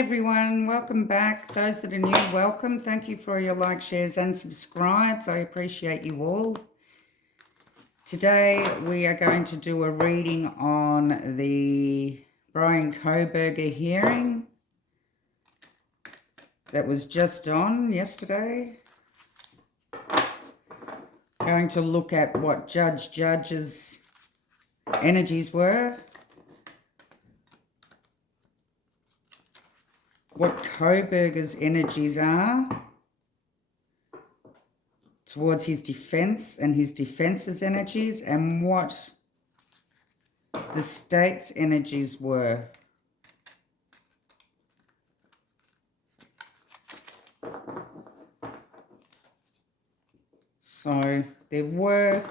everyone, welcome back. Those that are new, welcome. Thank you for your likes, shares and subscribes. I appreciate you all. Today we are going to do a reading on the BRYAN KOHBERGER hearing that was just on yesterday. Going to look at what Judge's energies were, what Kohberger's energies are towards his defense and his defense's energies, and what the state's energies were. So there were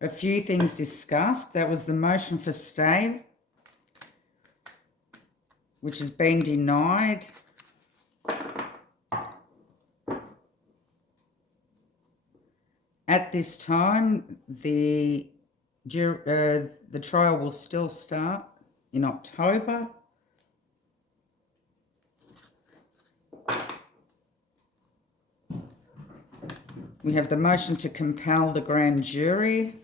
a few things discussed. That was the motion for stay, which has been denied. At this time, the trial will still start in October. We have the motion to compel the grand jury,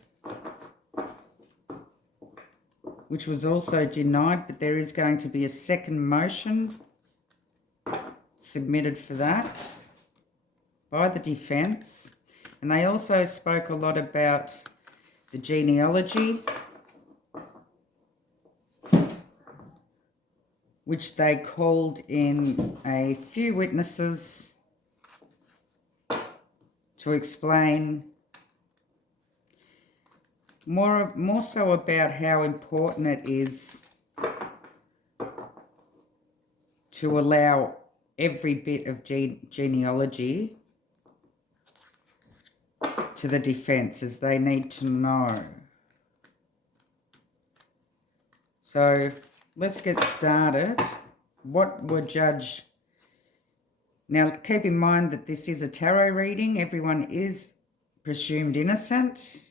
which was also denied, but there is going to be a second motion submitted for that by the defence. And they also spoke a lot about the genealogy, which they called in a few witnesses to explain more so about how important it is to allow every bit of genealogy to the defence, as they need to know. So let's get started. What were Judge... Now keep in mind that this is a tarot reading. Everyone is presumed innocent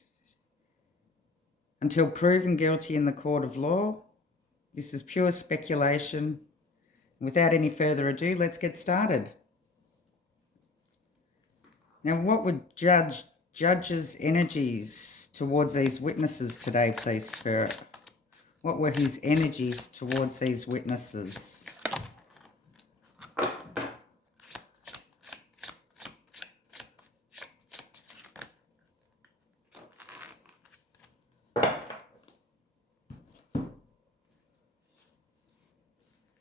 until proven guilty in the court of law. This is pure speculation. Without any further ado, let's get started. Now, what were Judge's energies towards these witnesses today, please, Spirit? What were his energies towards these witnesses?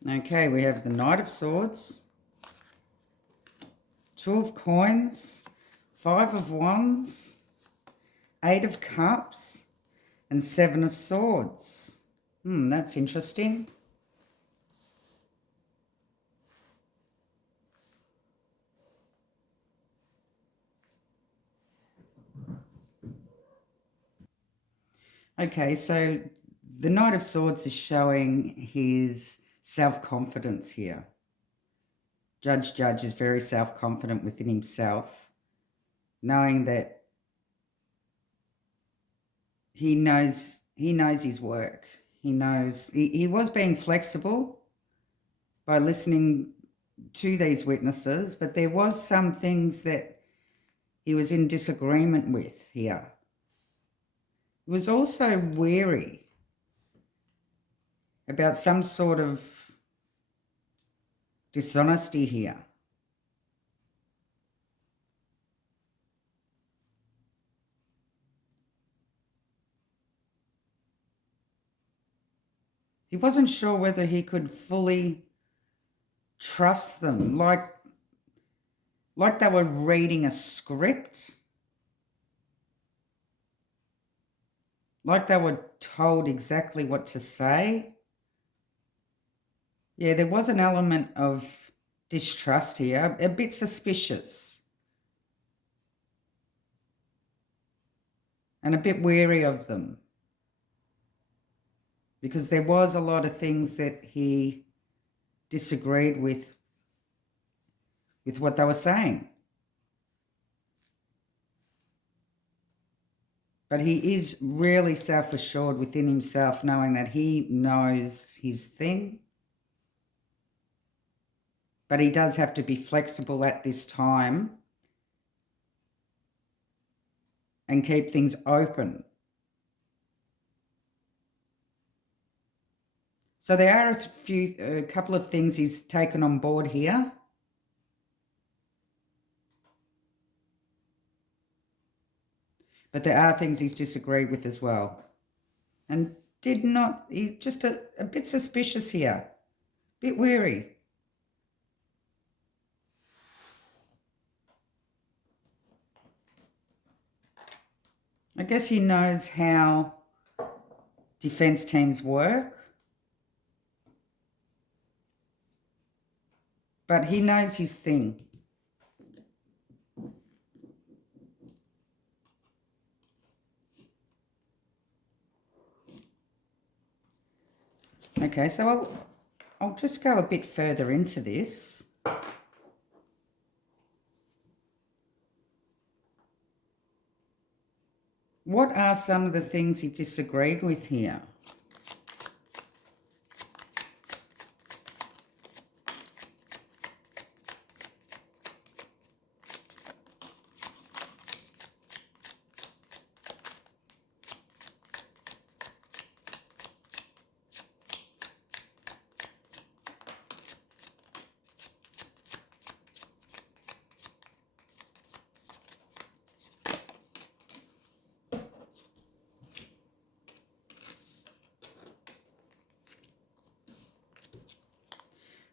Okay, we have the Knight of Swords, Two of Coins, Five of Wands, Eight of Cups, and Seven of Swords. That's interesting. Okay, so the Knight of Swords is showing his self-confidence here. Judge is very self-confident within himself, knowing that he knows his work. He knows he was being flexible by listening to these witnesses, but there was some things that he was in disagreement with here. He was also wary about some sort of dishonesty here. He wasn't sure whether he could fully trust them, like they were reading a script, like they were told exactly what to say. Yeah, there was an element of distrust here, a bit suspicious, and a bit wary of them, because there was a lot of things that he disagreed with what they were saying. But he is really self-assured within himself, knowing that he knows his thing. But he does have to be flexible at this time and keep things open. So there are a couple of things he's taken on board here. But there are things he's disagreed with as well. And he's just a bit suspicious here, a bit wary. I guess he knows how defense teams work, but he knows his thing. Okay, so I'll just go a bit further into this. What are some of the things he disagreed with here?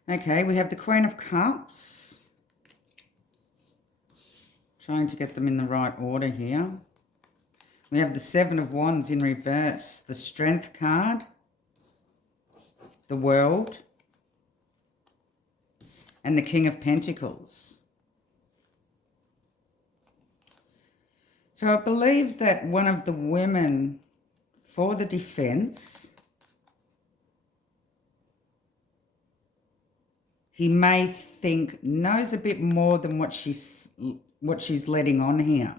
Okay, we have the Queen of Cups. Trying to get them in the right order here. We have the Seven of Wands in reverse, the Strength card, the World, and the King of Pentacles. So I believe that one of the women for the defense, he may think knows a bit more than what she's letting on here.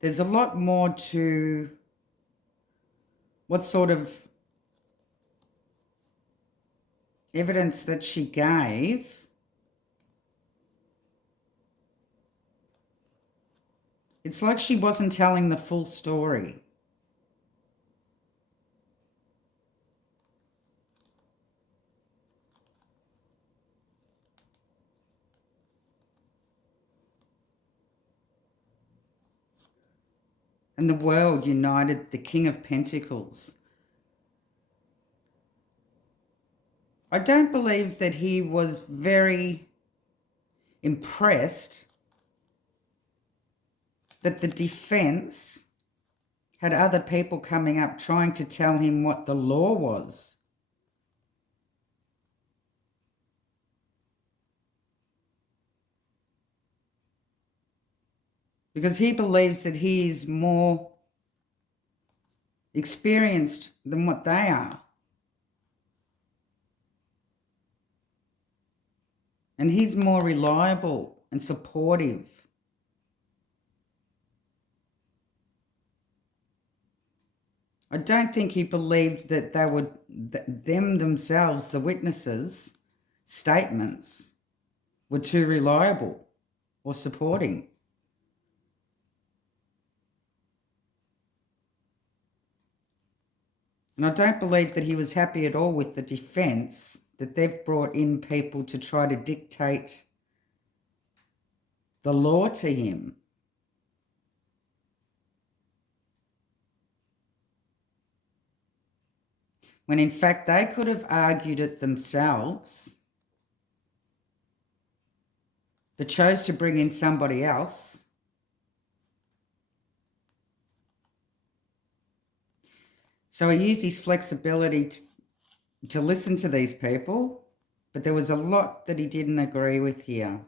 There's a lot more to what sort of evidence that she gave. It's like she wasn't telling the full story. And the World united the King of Pentacles. I don't believe that he was very impressed that the defense had other people coming up trying to tell him what the law was. Because he believes that he is more experienced than what they are. And he's more reliable and supportive. I don't think he believed that they would, them themselves, the witnesses' statements, were too reliable or supporting. And I don't believe that he was happy at all with the defense, that they've brought in people to try to dictate the law to him. When in fact they could have argued it themselves, but chose to bring in somebody else. So he used his flexibility to listen to these people, but there was a lot that he didn't agree with here.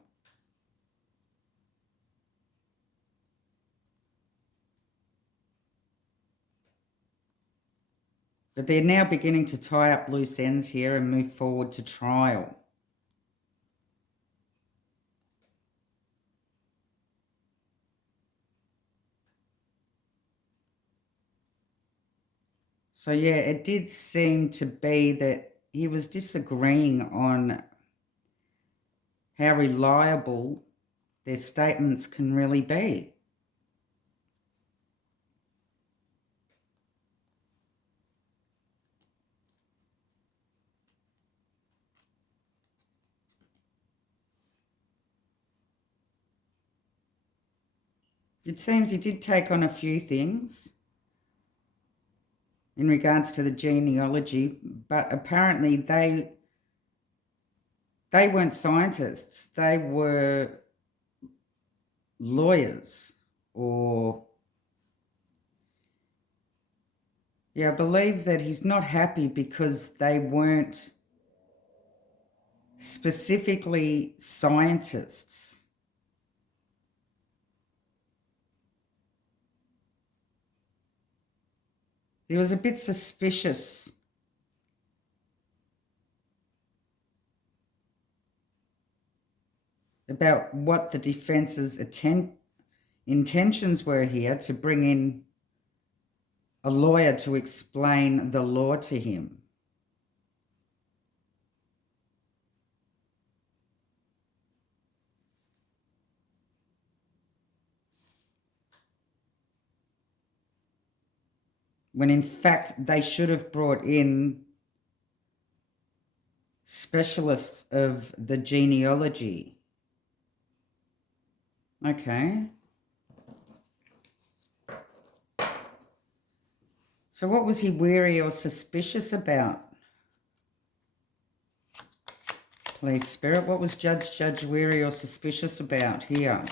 But they're now beginning to tie up loose ends here and move forward to trial. So, yeah, it did seem to be that he was disagreeing on how reliable their statements can really be. It seems he did take on a few things in regards to the genealogy, but apparently they weren't scientists. They were lawyers, or I believe that he's not happy because they weren't specifically scientists. He was a bit suspicious about what the defence's intentions were here to bring in a lawyer to explain the law to him. When in fact they should have brought in specialists of the genealogy. Okay. So what was he wary or suspicious about? Please, Spirit, what was Judge wary or suspicious about here?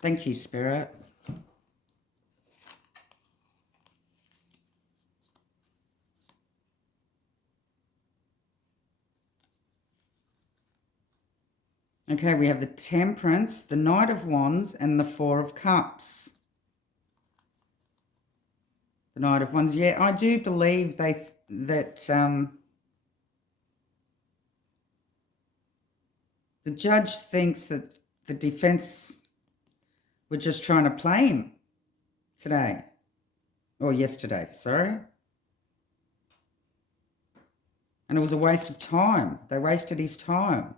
Thank you, Spirit. Okay, we have the Temperance, the Knight of Wands, and the Four of Cups. The Knight of Wands. Yeah, I do believe that the judge thinks that the defense were just trying to play him today. Or yesterday, sorry. And it was a waste of time. They wasted his time.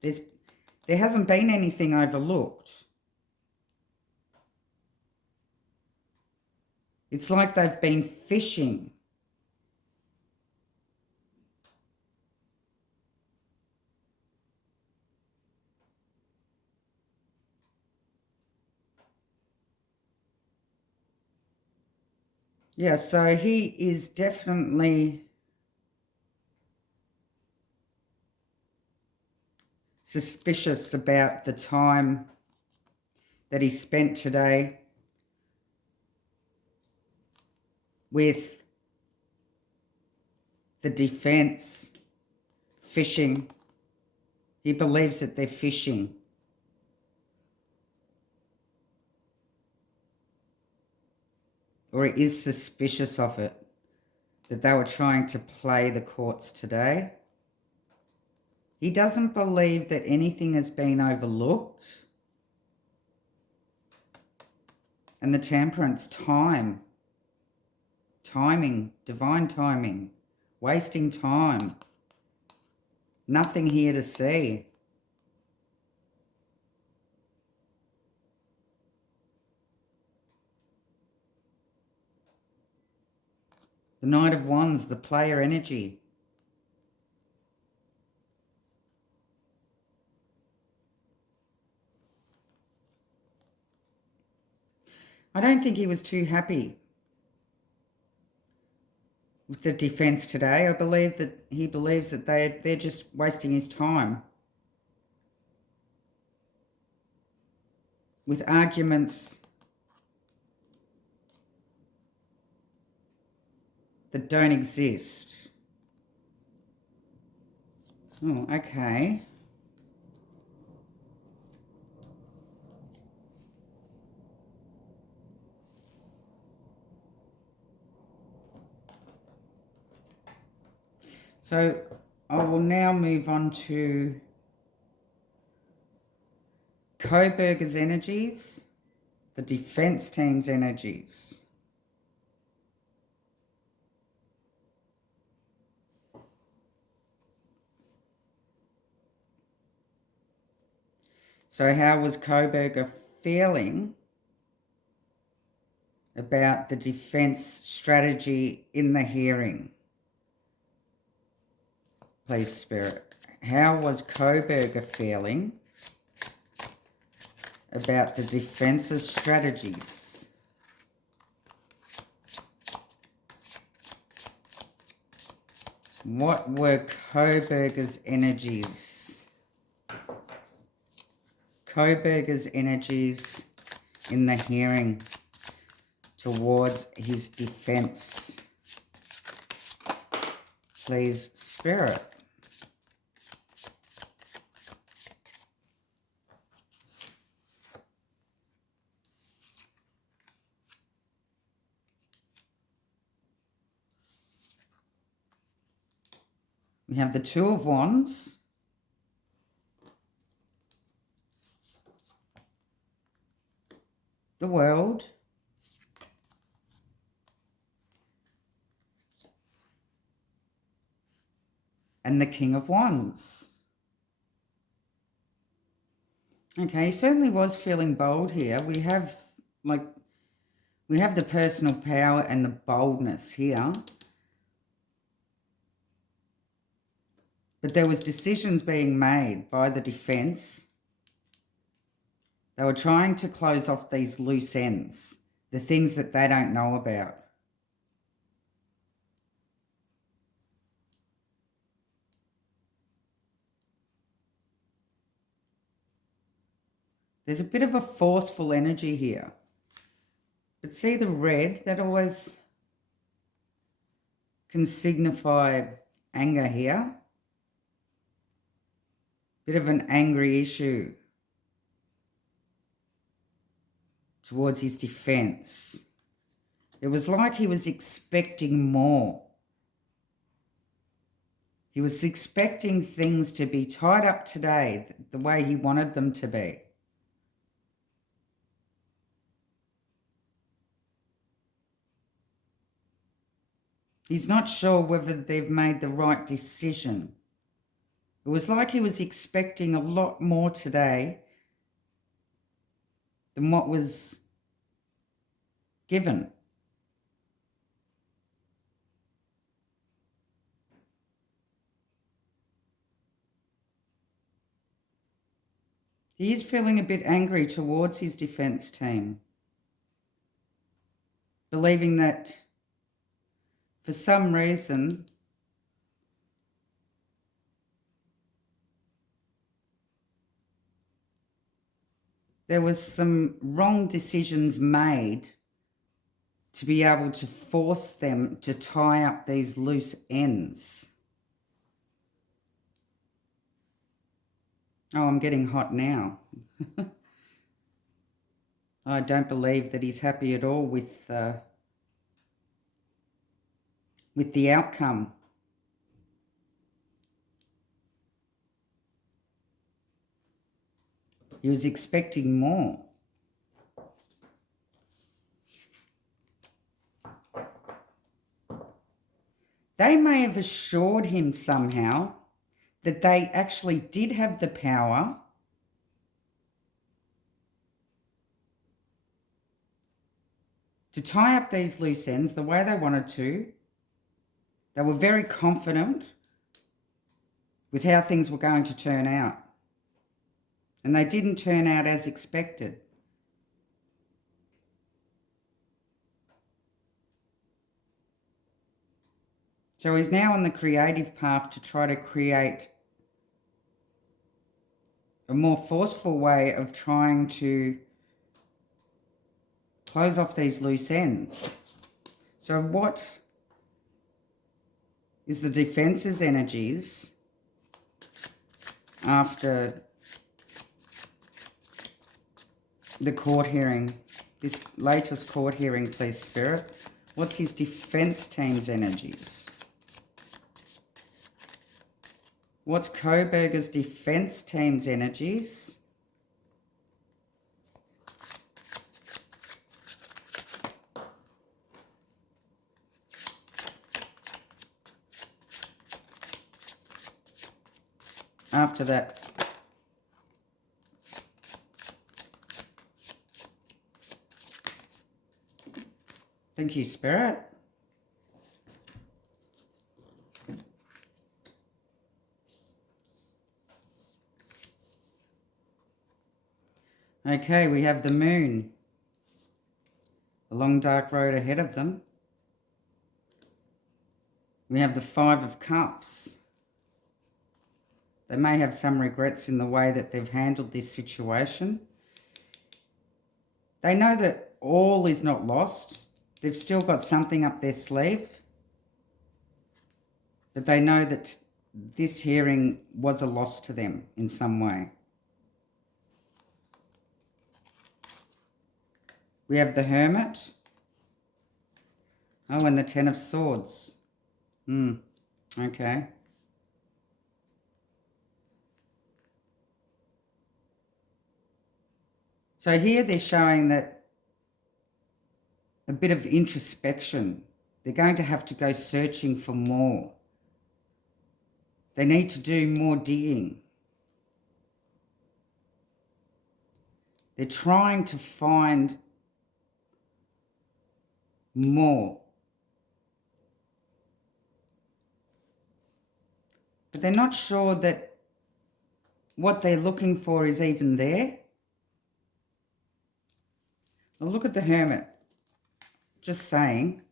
There hasn't been anything overlooked. It's like they've been fishing. Yeah, so he is definitely suspicious about the time that he spent today with the defense fishing. He believes that they're fishing. Or he is suspicious of it, that they were trying to play the courts today. He doesn't believe that anything has been overlooked. And the Temperance, timing, divine timing, wasting time. Nothing here to see. The Knight of Wands, the player energy. I don't think he was too happy with the defense today. I believe that he believes that they're just wasting his time with arguments that don't exist. Oh, okay. So I will now move on to Kohberger's energies, the defense team's energies. So how was Kohberger feeling about the defense strategy in the hearing? Please, Spirit. How was Kohberger feeling about the defense's strategies? What were Kohberger's energies? Kohberger's energies in the hearing towards his defense. Please, Spirit. We have the Two of Wands. The World. And the King of Wands. Okay, he certainly was feeling bold here. We have the personal power and the boldness here. But there was decisions being made by the defense. They were trying to close off these loose ends, the things that they don't know about. There's a bit of a forceful energy here. But see the red, that always can signify anger here. Bit of an angry issue towards his defense. It was like he was expecting more. He was expecting things to be tied up today the way he wanted them to be. He's not sure whether they've made the right decision. It was like he was expecting a lot more today than what was given. He is feeling a bit angry towards his defense team, believing that for some reason there was some wrong decisions made to be able to force them to tie up these loose ends. Oh, I'm getting hot now. I don't believe that he's happy at all with the outcome. He was expecting more. They may have assured him somehow that they actually did have the power to tie up these loose ends the way they wanted to. They were very confident with how things were going to turn out. And they didn't turn out as expected. So he's now on the creative path to try to create a more forceful way of trying to close off these loose ends. So what is the defense's energies after the court hearing, this latest court hearing, please, Spirit? What's his defense team's energies? What's Kohberger's defense team's energies? After that, thank you, Spirit. Okay, we have the moon. A long dark road ahead of them. We have the 5 of Cups. They may have some regrets in the way that they've handled this situation. They know that all is not lost. They've still got something up their sleeve. But they know that this hearing was a loss to them in some way. We have the Hermit. Oh, and the 10 of Swords. Okay. So here they're showing that a bit of introspection. They're going to have to go searching for more. They need to do more digging. They're trying to find more. But they're not sure that what they're looking for is even there. Well, look at the Hermit. Just saying.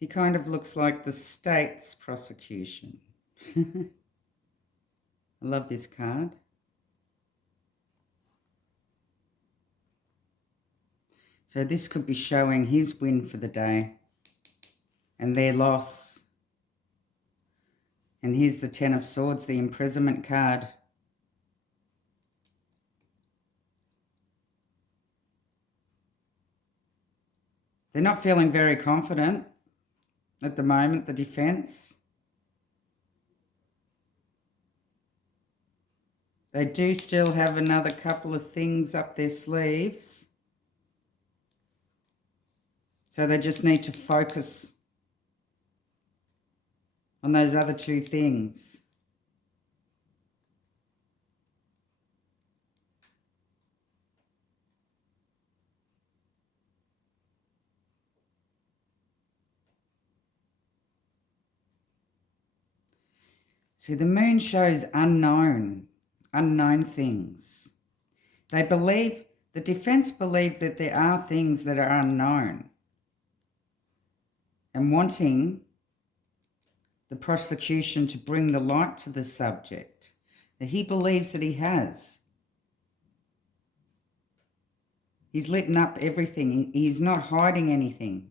He kind of looks like the state's prosecution. I love this card. So this could be showing his win for the day and their loss. And here's the 10 of Swords, the imprisonment card. They're not feeling very confident at the moment, the defense. They do still have another couple of things up their sleeves. So they just need to focus on those other 2 things. See, the moon shows unknown things. They believe, the defense believe that there are things that are unknown and wanting the prosecution to bring the light to the subject. That he believes that he has. He's lit up everything. He's not hiding anything.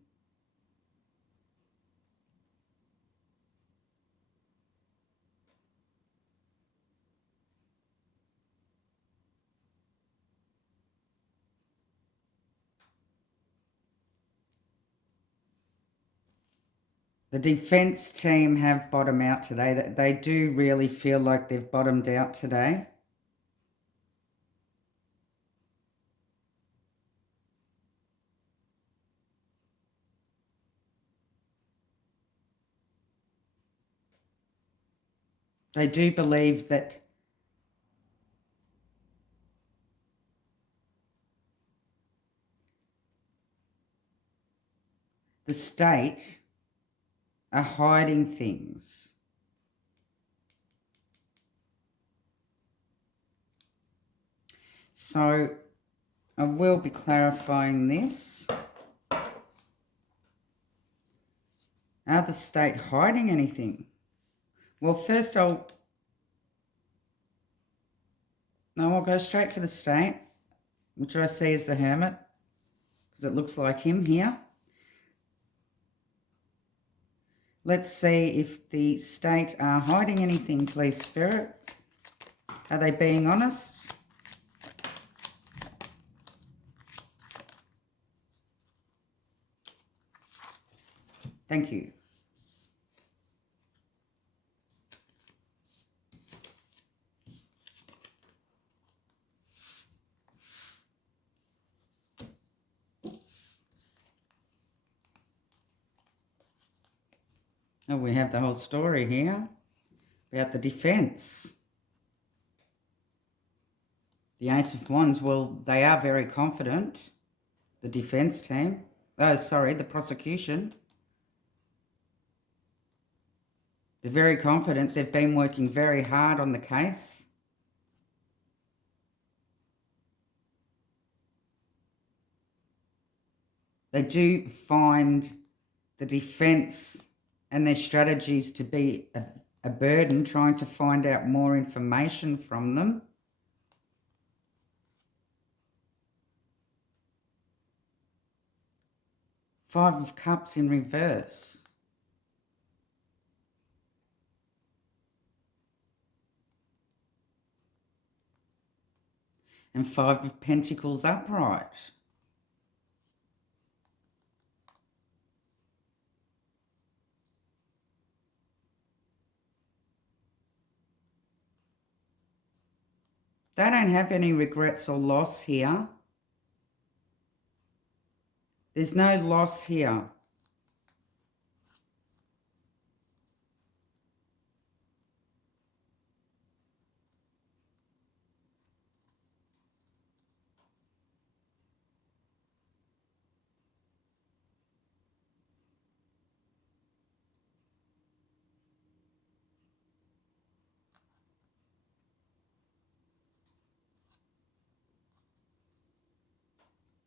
The defense team have bottomed out today. They do really feel like they've bottomed out today. They do believe that the state are hiding things. So I will be clarifying this. Are the state hiding anything? Well, first I'll go straight for the state, which I see as the Hermit, because it looks like him here. Let's see if the state are hiding anything, please, Spirit. Are they being honest? Thank you. Oh, we have the whole story here about the defence. The Ace of Wands, well, they are very confident, the defence team. Oh, sorry, the prosecution. They're very confident. They've been working very hard on the case. They do find the defence and their strategies to be a burden, trying to find out more information from them. Five of Cups in reverse. And Five of Pentacles upright. They don't have any regrets or loss here. There's no loss here.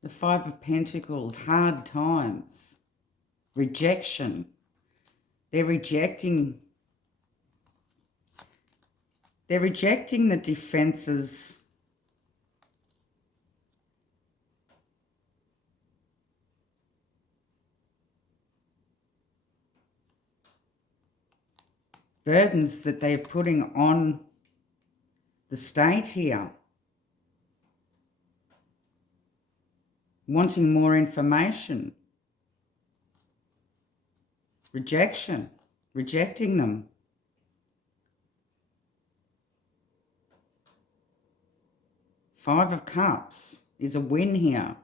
The Five of Pentacles, hard times, rejection. They're rejecting the defences. Burdens that they're putting on the state here. Wanting more information. Rejection. Rejecting them. Five of Cups is a win here.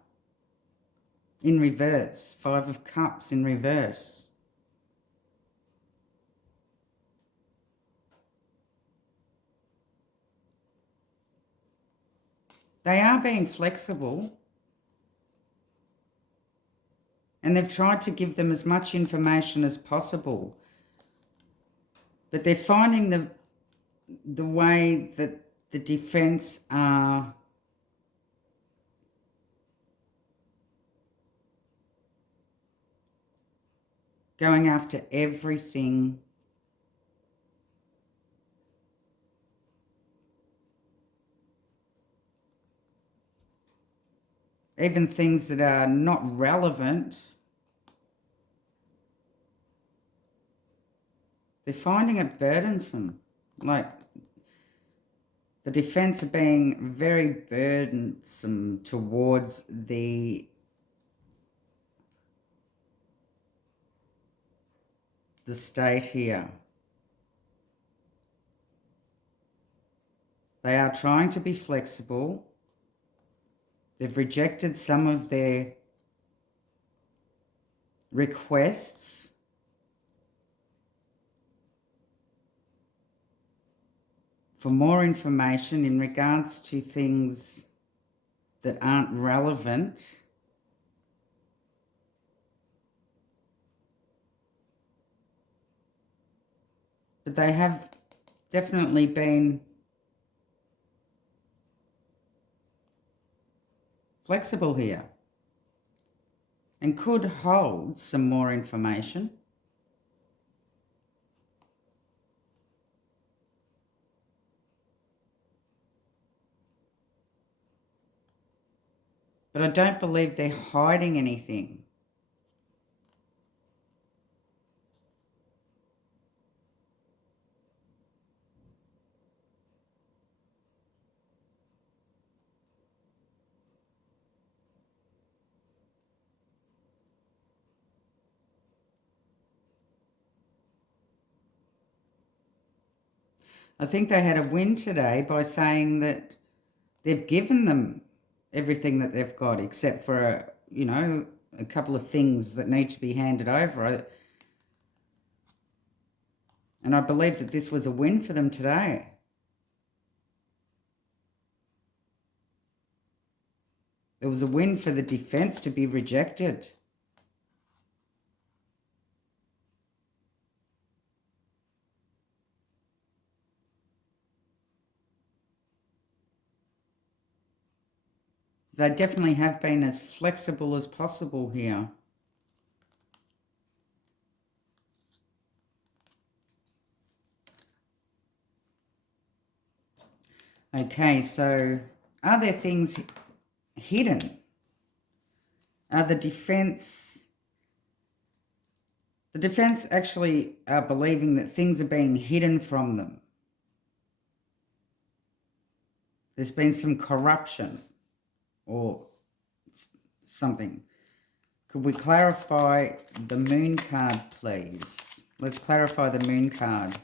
In reverse. Five of Cups in reverse. They are being flexible. And they've tried to give them as much information as possible. But they're finding the way that the defence are going after everything. Even things that are not relevant. They're finding it burdensome. Like, the defence are being very burdensome towards the state here. They are trying to be flexible. They've rejected some of their requests. For more information in regards to things that aren't relevant. But they have definitely been flexible here and could hold some more information. But I don't believe they're hiding anything. I think they had a win today by saying that they've given them everything that they've got, except for, a couple of things that need to be handed over. And I believe that this was a win for them today. It was a win for the defense to be rejected. They definitely have been as flexible as possible here. Okay, so are there things hidden? Are the defense actually are believing that things are being hidden from them? There's been some corruption or something. Could we clarify the moon card, please? Let's clarify the moon card.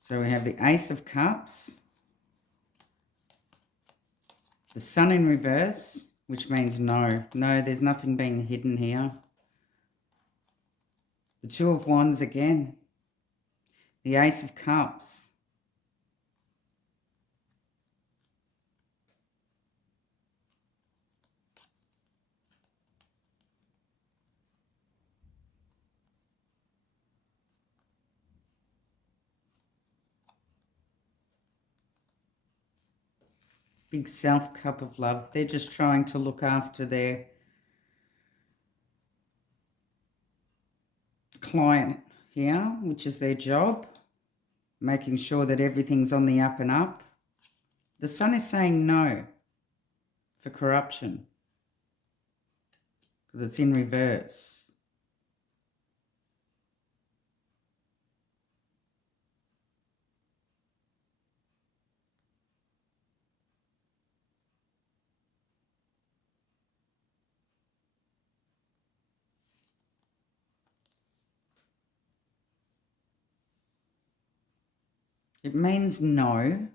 So we have the Ace of Cups, the Sun in reverse, which means no, there's nothing being hidden here. The Two of Wands again, the Ace of Cups, big self-cup of love. They're just trying to look after their client here, which is their job, making sure that everything's on the up and up. The Sun is saying no for corruption because it's in reverse. It means no.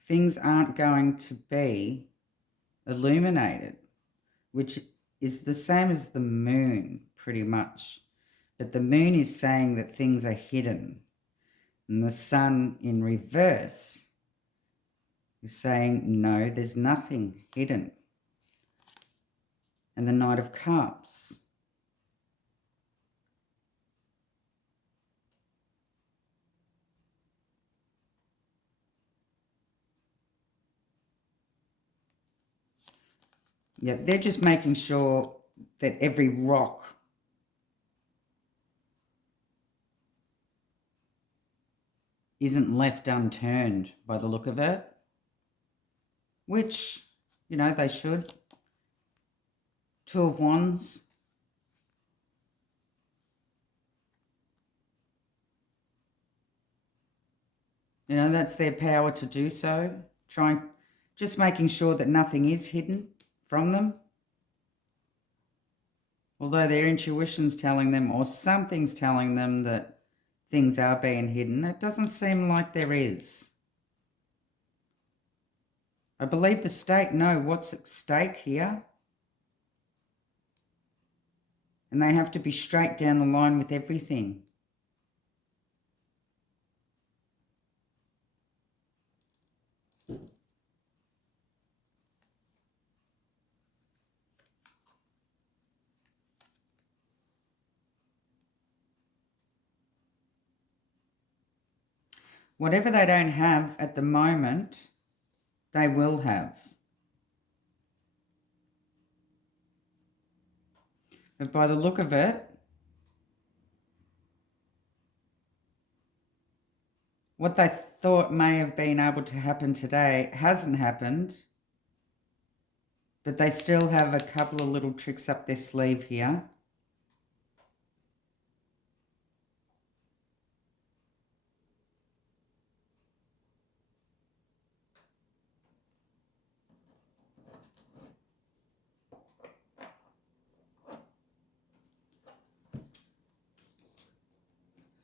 Things aren't going to be illuminated, which is the same as the moon, pretty much. But the moon is saying that things are hidden. And the Sun in reverse is saying, no, there's nothing hidden. And the Knight of Cups. Yeah, they're just making sure that every rock isn't left unturned by the look of it, which, you know, they should. Two of Wands. You know, that's their power to do so. Just making sure that nothing is hidden from them. Although their intuition's telling them, or something's telling them that things are being hidden, it doesn't seem like there is. I believe the state know what's at stake here. And they have to be straight down the line with everything. Whatever they don't have at the moment, they will have. But by the look of it, what they thought may have been able to happen today hasn't happened, but they still have a couple of little tricks up their sleeve here.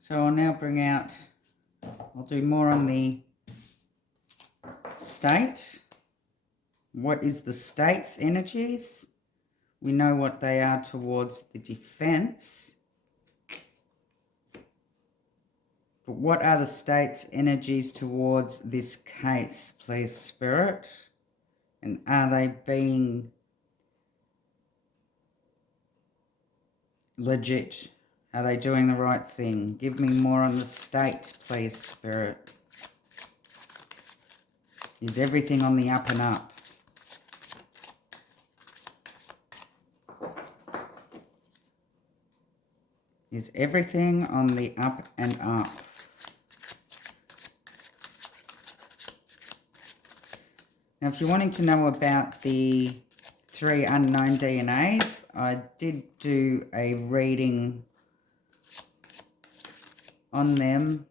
So I'll now bring out, I'll do more on the state. What is the state's energies? We know what they are towards the defense. But what are the state's energies towards this case, please, Spirit? And are they being legit? Are they doing the right thing? Give me more on the state, please, Spirit. Is everything on the up and up? Is everything on the up and up? Now, if you're wanting to know about the 3 unknown DNAs, I did do a reading on them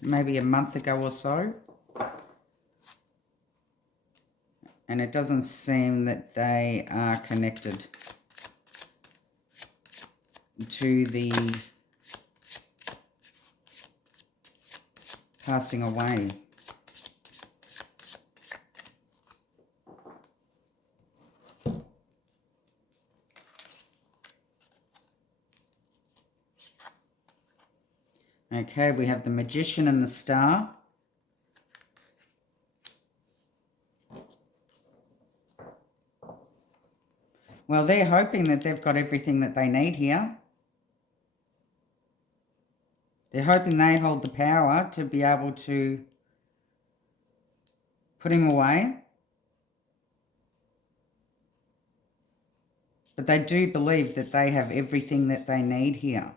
maybe a month ago or so. And it doesn't seem that they are connected to the passing away. Okay, we have the Magician and the Star. Well, they're hoping that they've got everything that they need here. They're hoping they hold the power to be able to put him away. But they do believe that they have everything that they need here.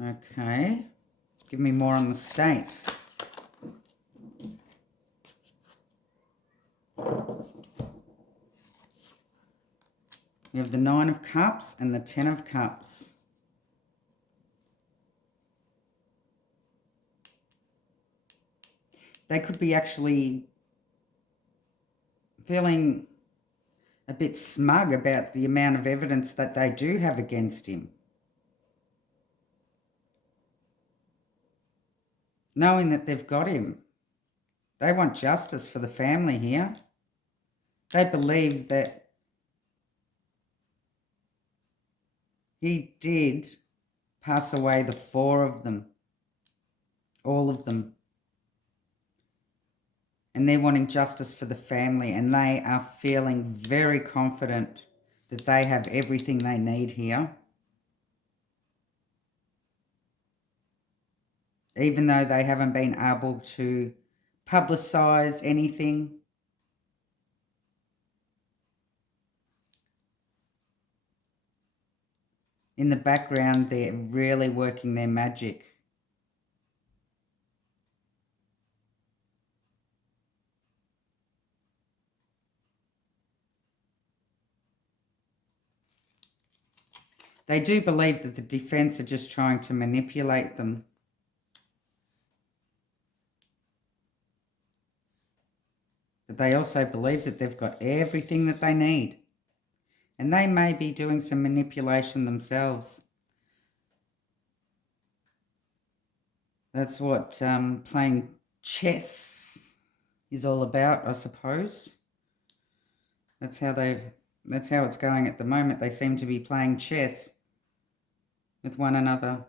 Okay, give me more on the state. You have the 9 of Cups and the 10 of Cups. They could be actually feeling a bit smug about the amount of evidence that they do have against him. Knowing that they've got him. They want justice for the family here. They believe that he did pass away, the 4 of them. All of them. And they're wanting justice for the family, and they are feeling very confident that they have everything they need here. Even though they haven't been able to publicise anything. In the background, they're really working their magic. They do believe that the defence are just trying to manipulate them. But they also believe that they've got everything that they need. And they may be doing some manipulation themselves. That's what playing chess is all about, I suppose. That's how it's going at the moment. They seem to be playing chess with one another.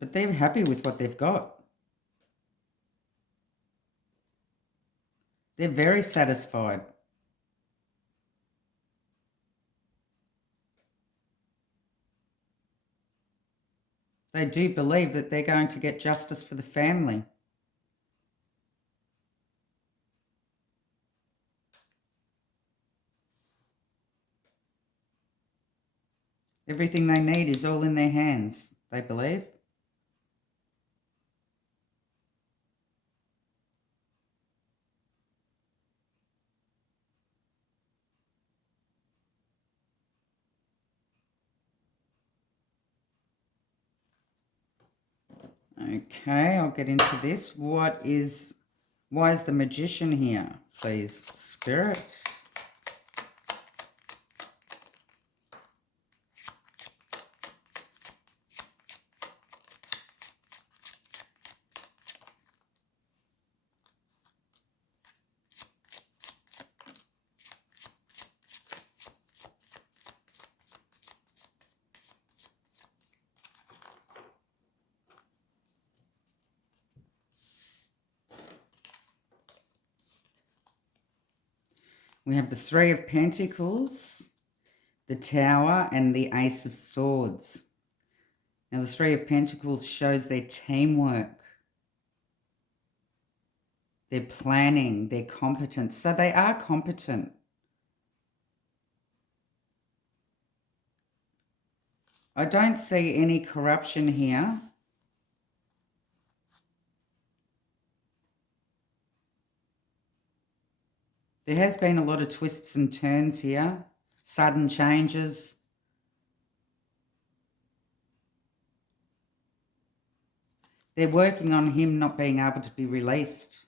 But they're happy with what they've got. They're very satisfied. They do believe that they're going to get justice for the family. Everything they need is all in their hands, they believe. Okay, I'll get into this. Why is the Magician here, please, Spirit? We have the Three of Pentacles, the Tower, and the Ace of Swords. Now, the Three of Pentacles shows their teamwork, their planning, their competence. So they are competent. I don't see any corruption here. There has been a lot of twists and turns here, sudden changes. They're working on him not being able to be released,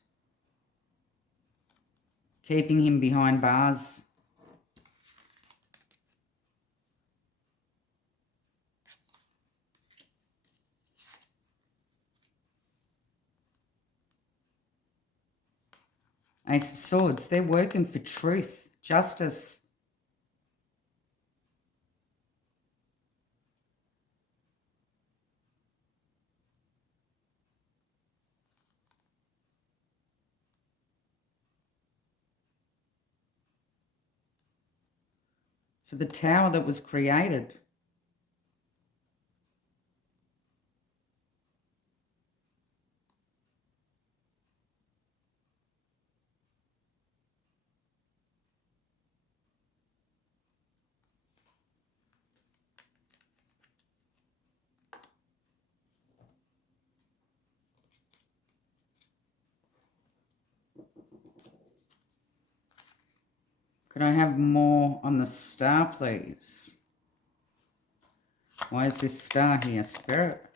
keeping him behind bars. Ace of Swords, they're working for truth, justice. For the tower that was created. Could I have more on the star, please? Why is this star here, Spirit?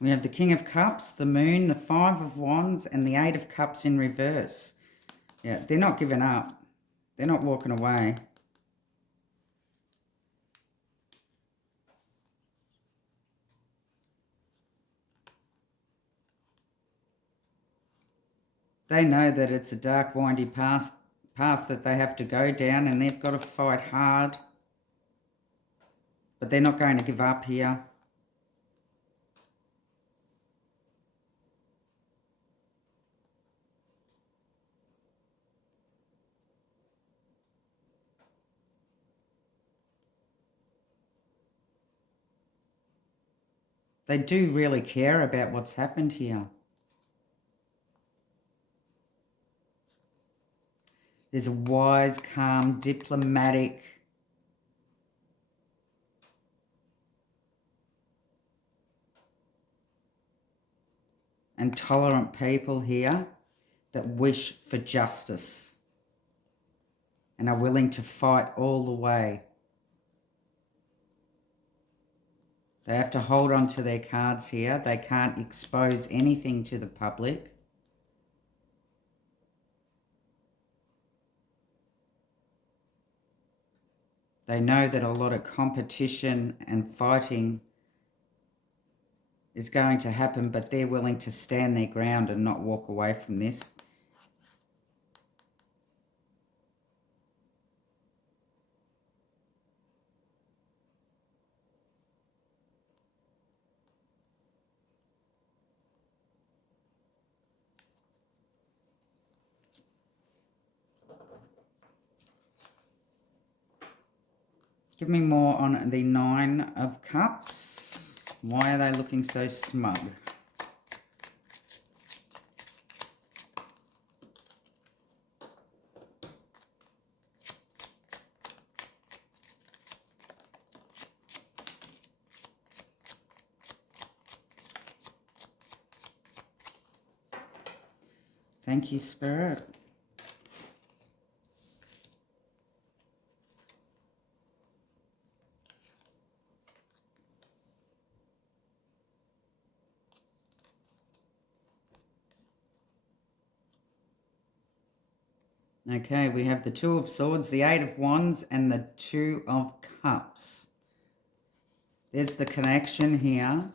We have the King of Cups, the Moon, the Five of Wands, and the Eight of Cups in reverse. Yeah, they're not giving up. They're not walking away. They know that it's a dark, windy path that they have to go down, and they've got to fight hard. But they're not going to give up here. They do really care about what's happened here. There's a wise, calm, diplomatic, and tolerant people here that wish for justice and are willing to fight all the way. They have to hold on to their cards here. They can't expose anything to the public. They know that a lot of competition and fighting is going to happen, but they're willing to stand their ground and not walk away from this. Give me more on the Nine of Cups. Why are they looking so smug? Thank you, Spirit. Okay, we have the Two of Swords, the Eight of Wands, and the Two of Cups. There's the connection here.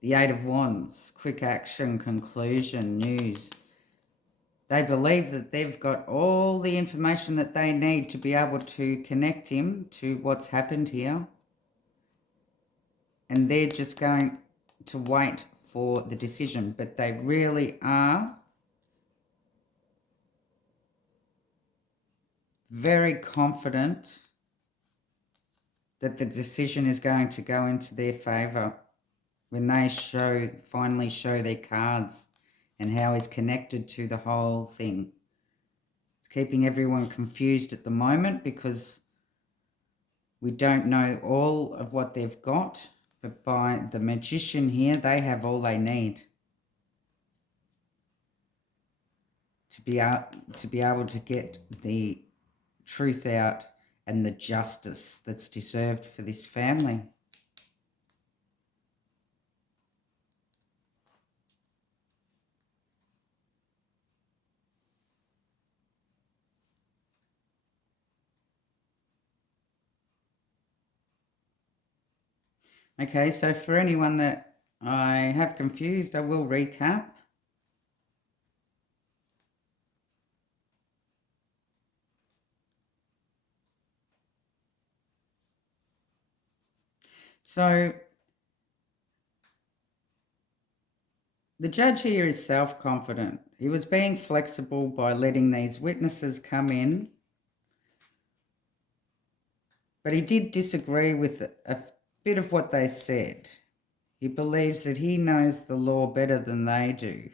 The Eight of Wands, quick action, conclusion, news. They believe that they've got all the information that they need to be able to connect him to what's happened here. And they're just going to wait for the decision. But they really are very confident that the decision is going to go into their favour when they finally show their cards and how he's connected to the whole thing. It's keeping everyone confused at the moment because we don't know all of what they've got, but by the Magician here, they have all they need to be able to get the truth out and the justice that's deserved for this family. Okay, so for anyone that I have confused, I will recap. So the judge here is self-confident. He was being flexible by letting these witnesses come in, but he did disagree with a bit of what they said. He believes that he knows the law better than they do.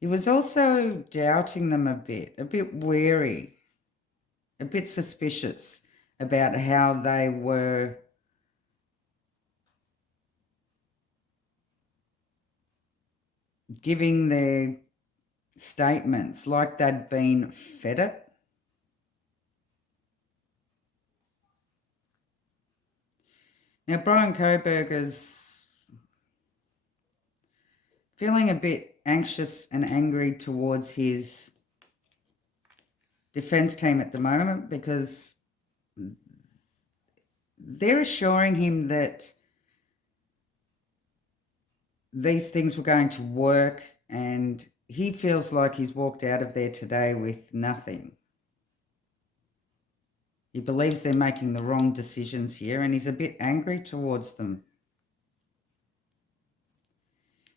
He was also doubting them a bit wary, a bit suspicious about how they were giving their statements like they'd been fed it. Now, BRYAN Kohlberger's feeling a bit anxious and angry towards his defense team at the moment because they're assuring him that these things were going to work, and he feels like he's walked out of there today with nothing. He believes they're making the wrong decisions here, and he's a bit angry towards them.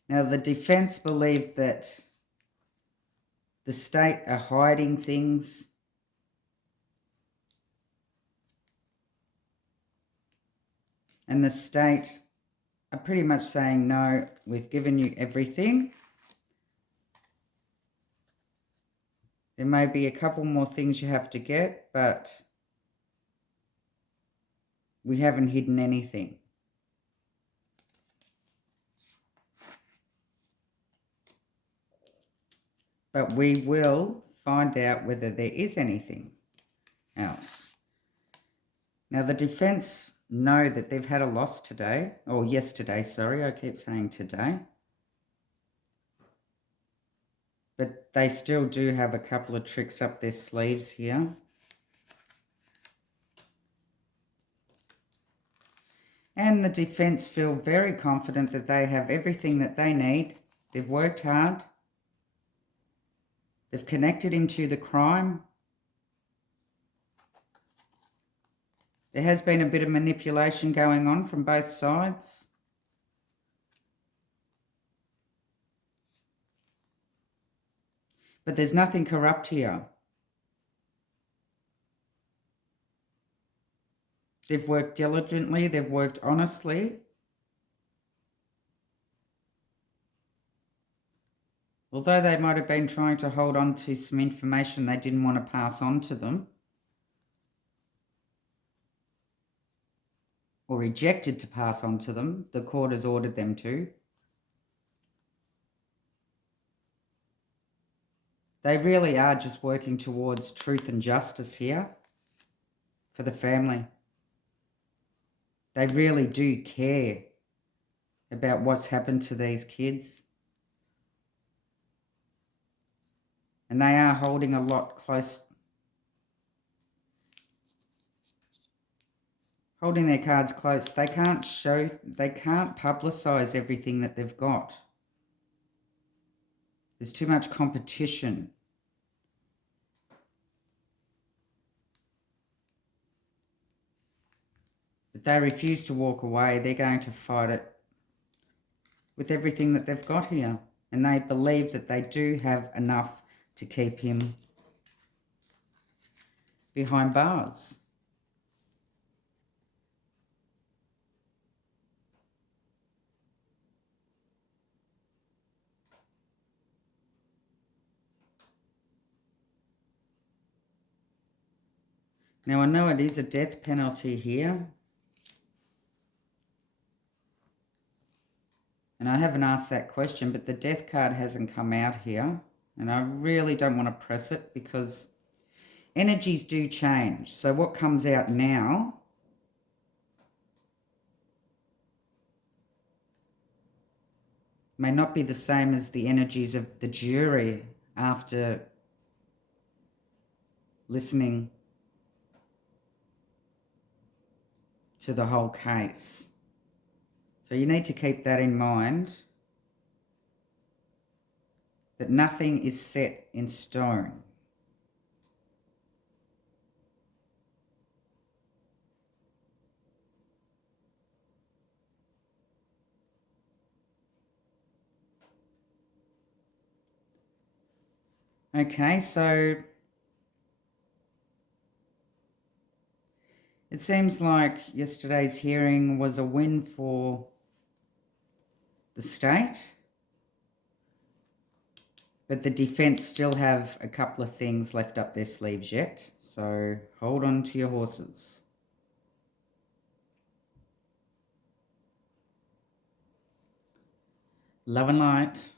Now, the defense believed that the state are hiding things, and the state are pretty much saying, no, we've given you everything. There may be a couple more things you have to get, but we haven't hidden anything. But we will find out whether there is anything else. Now, the defense know that they've had a loss today, or yesterday, sorry, I keep saying today. But they still do have a couple of tricks up their sleeves here. And the defense feel very confident that they have everything that they need. They've worked hard. They've connected him to the crime. There has been a bit of manipulation going on from both sides. But there's nothing corrupt here. They've worked diligently, they've worked honestly. Although they might have been trying to hold on to some information they didn't want to pass on to them. or rejected to pass on to them. The court has ordered them to. They really are just working towards truth and justice here for the family. They really do care about what's happened to these kids. And they are holding a lot close, holding their cards close. They can't publicise everything that they've got. There's too much competition. But they refuse to walk away. They're going to fight it with everything that they've got here. And they believe that they do have enough to keep him behind bars. Now, I know it is a death penalty here. And I haven't asked that question, but the death card hasn't come out here. And I really don't want to press it because energies do change. So what comes out now may not be the same as the energies of the jury after listening to the whole case. So you need to keep that in mind, that nothing is set in stone. Okay, so it seems like yesterday's hearing was a win for the state, but the defence still have a couple of things left up their sleeves yet, so hold on to your horses. Love and light.